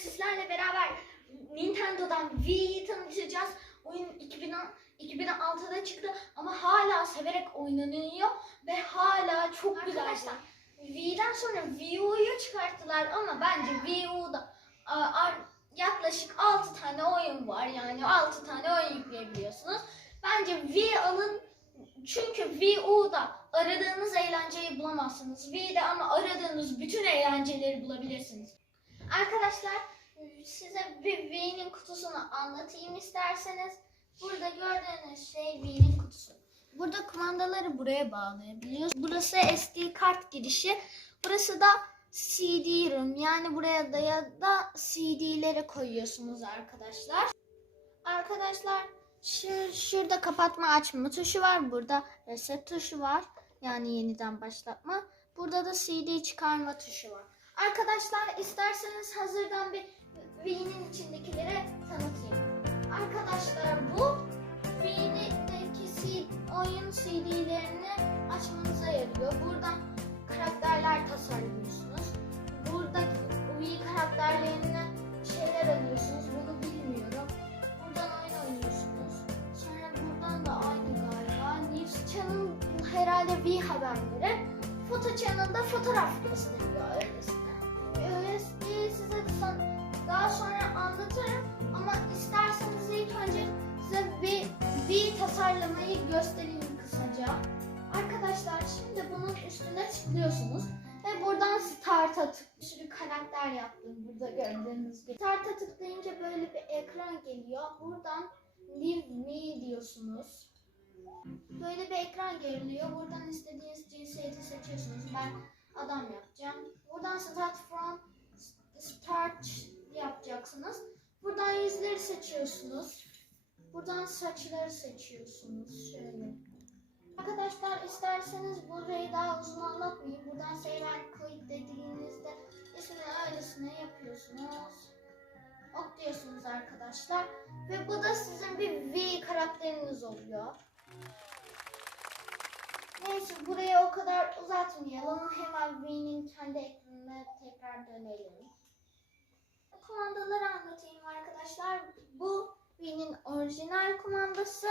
sizlerle beraber Nintendo'dan Wii'yi tanıtacağız. Oyun 2010 2006'da çıktı ama hala severek oynanıyor ve hala çok güzel. Arkadaşlar, Wii'den sonra Wii U'yu çıkarttılar ama bence Wii U'da yaklaşık 6 tane oyun var. Yani 6 tane oyun yükleyebiliyorsunuz. Bence Wii alın çünkü Wii U'da aradığınız eğlenceyi bulamazsınız. Wii'de ama aradığınız bütün eğlenceleri bulabilirsiniz. Arkadaşlar size bir Wii'nin kutusunu anlatayım isterseniz. Burada gördüğünüz şey Wii'nin kutusu. Burada kumandaları buraya bağlayabiliyoruz. Burası SD kart girişi. Burası da CD-ROM yani buraya da ya da CD'leri koyuyorsunuz arkadaşlar. Arkadaşlar şu, şurada kapatma açma tuşu var. Burada reset tuşu var. Yani yeniden başlatma. Burada da CD çıkarma tuşu var. Arkadaşlar isterseniz hazırdan bir Wii'nin içindekileri tanıtayım. Arkadaşlar bu Wii'deki C- oyun CD'lerini açmanıza yarıyor. Buradan karakterler tasarlıyorsunuz. Burada Wii karakterlerine şeyler alıyorsunuz. Bunu bilmiyorum. Buradan oyun oynuyorsunuz. Sonra buradan da aynı galiba. News Channel herhalde Wii haberleri. Foto Channel'da fotoğraf gösteriyor öylesine. Anlatırım ama isterseniz ilk önce size bir, bir tasarlamayı göstereyim kısaca. Arkadaşlar şimdi bunun üstüne tıklıyorsunuz ve buradan Start'a tık bir sürü karakter yaptım burada gördüğünüz gibi. Start'a tıklayınca böyle bir ekran geliyor. Buradan Leave Me diyorsunuz. Böyle bir ekran geliyor. Buradan istediğiniz cinsiyeti seçiyorsunuz. Ben adam yapacağım. Buradan Start From Start seçiyorsunuz. Buradan saçları seçiyorsunuz. Şöyle. Arkadaşlar isterseniz burayı daha uzun anlatmayayım. Buradan and Quit dediğinizde ismini öylesine yapıyorsunuz. Ok diyorsunuz arkadaşlar. Ve bu da sizin bir V karakteriniz oluyor. Neyse buraya o kadar uzatmayalım. Hemen V'nin kendi ekranına tekrar dönelim. Kumandaları anlatayım arkadaşlar. Bu V'nin orijinal kumandası.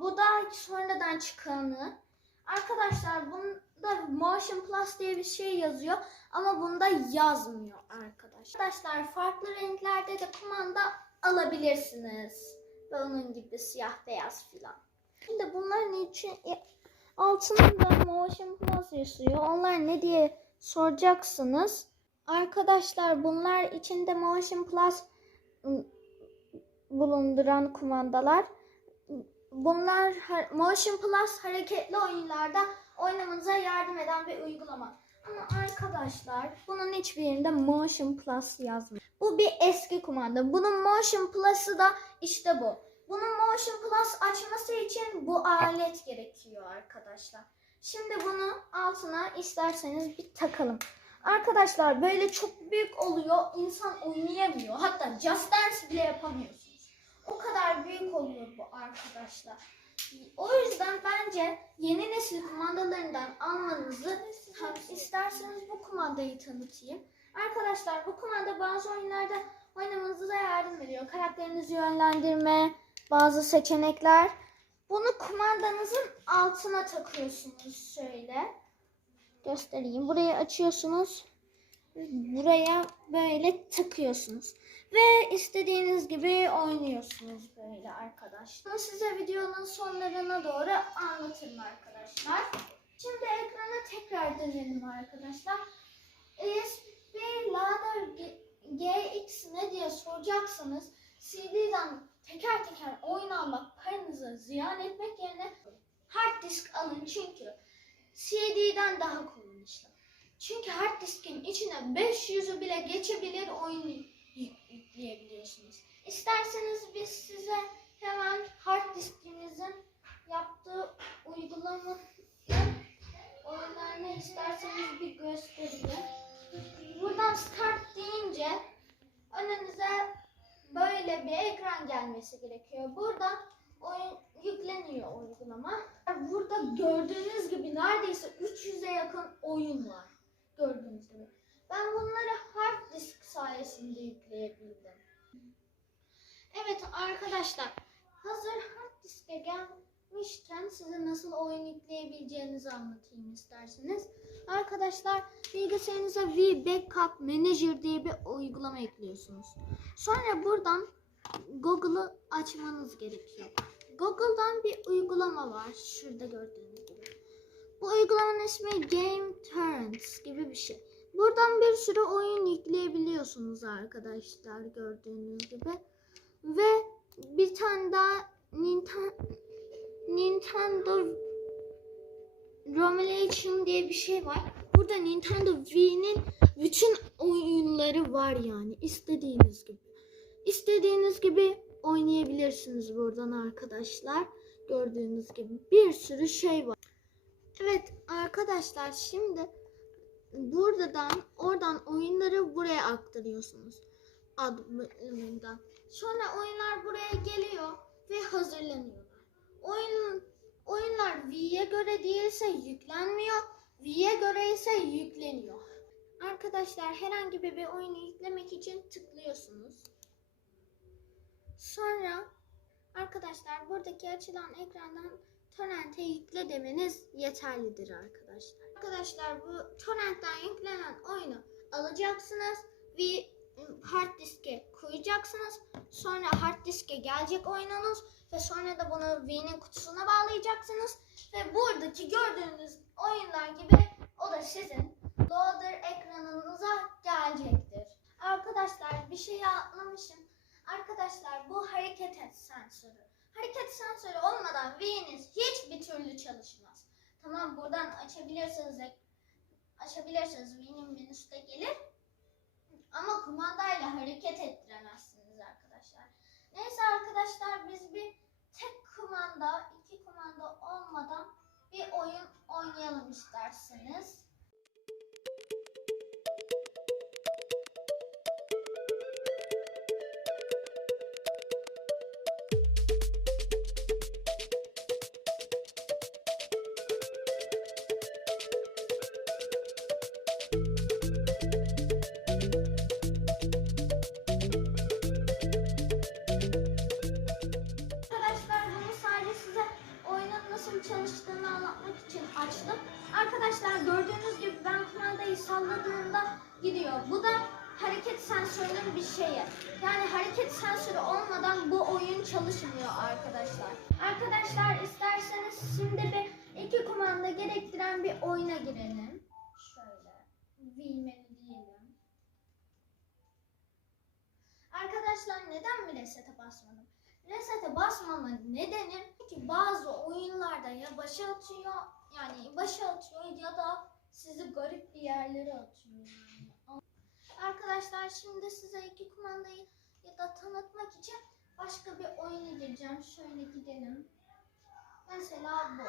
Bu da sonradan çıkanı. Arkadaşlar bunda Motion Plus diye bir şey yazıyor ama bunda yazmıyor arkadaşlar. Arkadaşlar farklı renklerde de kumanda alabilirsiniz. Ve onun gibi siyah beyaz filan. Şimdi bunların için altında Motion Plus yazıyor. Onlar ne diye soracaksınız. Arkadaşlar bunlar içinde Motion Plus ım, bulunduran kumandalar. Bunlar Motion Plus hareketli oyunlarda oynamanıza yardım eden bir uygulama. Ama arkadaşlar bunun hiçbirinde Motion Plus yazmıyor. Bu bir eski kumanda. Bunun Motion Plus'ı da işte bu. Bunun Motion Plus açması için bu alet gerekiyor arkadaşlar. Şimdi bunu altına isterseniz bir takalım. Arkadaşlar böyle çok büyük oluyor. insan oynayamıyor. Hatta Just Dance bile yapamıyorsunuz. O kadar büyük oluyor bu arkadaşlar. O yüzden bence yeni nesil kumandalarından almanızı isterseniz bu kumandayı tanıtayım. Arkadaşlar bu kumanda bazı oyunlarda oynamanıza yardım ediyor. Karakterinizi yönlendirme, bazı seçenekler. Bunu kumandanızın altına takıyorsunuz şöyle. Göstereyim. Burayı açıyorsunuz. Buraya böyle takıyorsunuz. Ve istediğiniz gibi oynuyorsunuz böyle arkadaşlar. Size videonun sonlarına doğru anlatırım arkadaşlar. Şimdi ekrana tekrar dönelim arkadaşlar. USB Ladder GX ne diye soracaksanız CD'den teker teker oyun almak paranızı ziyan etmek yerine hard disk alın çünkü CD'den daha kullanışlı. Çünkü hard diskin içine 500'ü bile geçebilir oyun yük- yükleyebiliyorsunuz. İsterseniz biz size hemen hard diskimizin yaptığı uygulamanın oyunlarını isterseniz bir göstereyim. Buradan start deyince önünüze böyle bir ekran gelmesi gerekiyor. Burada oyun yükleniyor uygulama. Burada gördüğünüz gibi neredeyse 300'e yakın oyun var. Gördüğünüz gibi. Ben bunları hard disk sayesinde yükleyebildim. Evet arkadaşlar hazır hard diske gelmişken size nasıl oyun yükleyebileceğinizi anlatayım isterseniz. Arkadaşlar bilgisayarınıza V Backup Manager diye bir uygulama ekliyorsunuz. Sonra buradan Google'ı açmanız gerekiyor. Google'dan bir uygulama var. Şurada gördüğünüz gibi. Bu uygulamanın ismi Game Torrents gibi bir şey. Buradan bir sürü oyun yükleyebiliyorsunuz arkadaşlar gördüğünüz gibi. Ve bir tane daha Nintendo, Nintendo Romulation diye bir şey var. Burada Nintendo Wii'nin bütün oyunları var yani istediğiniz gibi. İstediğiniz gibi oynayabilirsiniz buradan arkadaşlar. Gördüğünüz gibi bir sürü şey var. Evet arkadaşlar şimdi buradan oradan oyunları buraya aktarıyorsunuz adımından. Sonra oyunlar buraya geliyor ve hazırlanıyorlar. Oyun oyunlar Wii'ye göre değilse yüklenmiyor, Wii'ye göre ise yükleniyor. Arkadaşlar herhangi bir oyunu yüklemek için tıklıyorsunuz. Sonra arkadaşlar buradaki açılan ekrandan torrente yükle demeniz yeterlidir arkadaşlar. Arkadaşlar bu torrentten yüklenen oyunu alacaksınız ve hard diske koyacaksınız. Sonra hard diske gelecek oyununuz ve sonra da bunu Wii'nin kutusuna bağlayacaksınız ve buradaki gördüğünüz oyunlar gibi o da sizin loader ekranınıza gelecektir. Arkadaşlar bir şey atlamışım. Arkadaşlar bu hareket et sensörü. Hareket sensörü olmadan Wii'niz hiçbir türlü çalışmaz. Tamam buradan açabilirsiniz. Açabilirsiniz. Wii'nin menüsü de gelir. Ama kumandayla hareket ettiremezsiniz arkadaşlar. Neyse arkadaşlar biz bir tek kumanda, iki kumanda olmadan bir oyun oynayalım isterseniz. Bir şeyi. Yani hareket sensörü olmadan bu oyun çalışmıyor arkadaşlar. Arkadaşlar isterseniz şimdi bir iki kumanda gerektiren bir oyuna girelim. Şöyle. Wii menü diyelim. Arkadaşlar neden mi resete basmadım? Resete basmamın nedeni çünkü bazı oyunlarda ya başa atıyor yani başa atıyor ya da sizi garip bir yerlere atıyor. Arkadaşlar şimdi size iki kumandayı ya da tanıtmak için başka bir oyuna gireceğim. Şöyle gidelim. Mesela bu.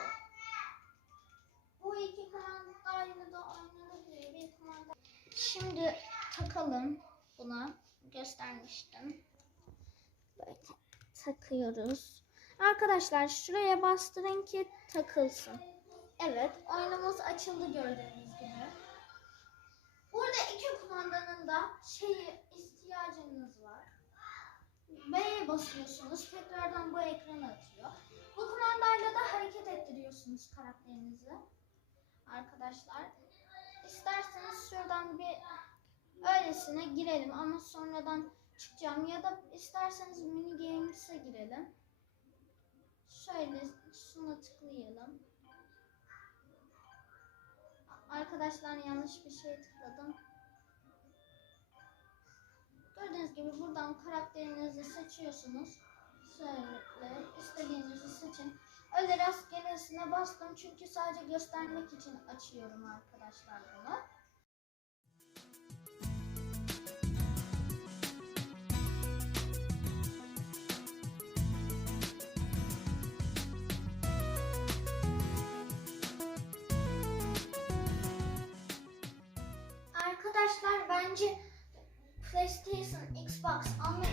Bu iki kumandayla da oynanabilir. Bir kumanda. Şimdi takalım buna. Göstermiştim. Böyle takıyoruz. Arkadaşlar şuraya bastırın ki takılsın. Evet oyunumuz açıldı gördüğünüz kumandanın da şeyi ihtiyacınız var. B'ye basıyorsunuz. Tekrardan bu ekrana atıyor. Bu kumandayla da hareket ettiriyorsunuz karakterinizi. Arkadaşlar. İsterseniz şuradan bir öylesine girelim ama sonradan çıkacağım ya da isterseniz mini games'e girelim. Şöyle şuna tıklayalım. Arkadaşlar yanlış bir şey tıkladım. Gördüğünüz gibi buradan karakterinizi seçiyorsunuz. Şöyle istediğinizi seçin. Öyle rastgelesine bastım çünkü sadece göstermek için açıyorum arkadaşlar bunu. PlayStation, Xbox. Almayın